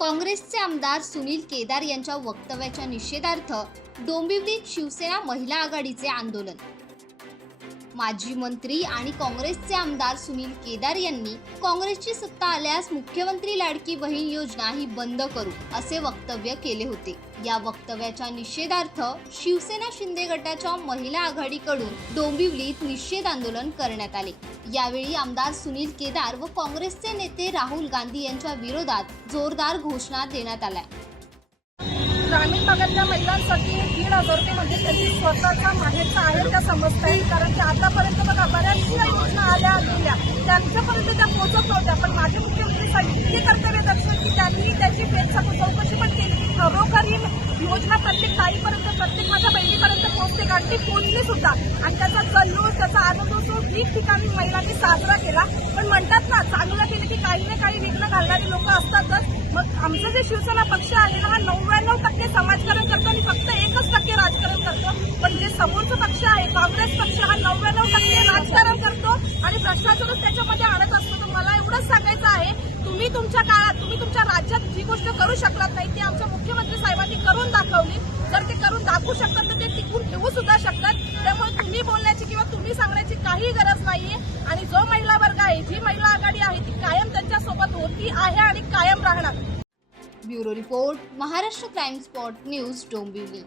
काँग्रेसचे आमदार सुनील केदार यांच्या वक्तव्याच्या निषेधार्थ डोंबिवलीत शिवसेना महिला आघाडीचे आंदोलन. माजी मंत्री आणि काँग्रेसचे आमदार सुनील केदार यांनी काँग्रेसची सत्ता आल्यास मुख्यमंत्री लाडकी बहीण योजना ही बंद करू असे वक्तव्य केले होते. या वक्तव्याच्या निषेधार्थ शिवसेना शिंदे गटाच्या महिला आघाडीकडून डोंबिवलीत निषेध आंदोलन करण्यात आले. यावेळी आमदार सुनील केदार व काँग्रेसचे नेते राहुल गांधी यांच्या विरोधात जोरदार घोषणा देण्यात आल्या. ग्रामीण भागातल्या महिलांसाठी दीड हजार रुपये म्हणजे त्यांची स्वतःचा माहेरचा आहे त्या समजत कारण की आतापर्यंत बघा बऱ्याचशा योजना आल्या गेल्या त्यांच्यापर्यंत त्या पोहोचत नव्हत्या. पण माझे मुख्यमंत्री सांगितले कर्तव्य दर्शन की त्यांनी त्याची पेक्षा चौकशी पण केली. की खरोखर ही योजना प्रत्येक ताईपर्यंत प्रत्येक माझ्या बहिणीपर्यंत पोहोचते कारण ती पोहोचली सुद्धा. आणि त्याचा जल्लोष त्याचा आनंदोत्सव ठिकठिकाणी महिलांनी साजरा केला. पण म्हणतात ना चांगलं केलं की काही ना काही विघ्न घालणारी लोक असतातच. मग आमचं जे शिवसेना पक्ष आहे ना हा नव्याण्णव टक्के समाजकारण करतो आणि फक्त एकच टक्के राजकारण करतो पण जे समोरचा पक्ष आहे काँग्रेस पक्ष हा नव्याण्णव टक्के राजकारण करतो आणि भ्रष्टाचारच त्याच्यामध्ये आणत असतो. तर मला एवढंच सांगायचं आहे तुम्ही तुमच्या काळात तुम्ही तुमच्या राज्यात जी गोष्ट करू शकलात नाही ती आमच्या मुख्यमंत्री साहेबांनी करून दाखवली. जर ते करून दाखवू शकतात तर ते टिकून ठेवू सुद्धा शकतात. त्यामुळे तुम्ही बोलण्याची किंवा तुम्ही सांगण्याची काही गरज नाहीये. आणि जो महिला वर्ग आहे जी महिला आघाडी आहे ती कायम त्यांच्यासोबत होती आहे आणि कायम राहणार. Bureau report Maharashtra crime spot news Dombivli.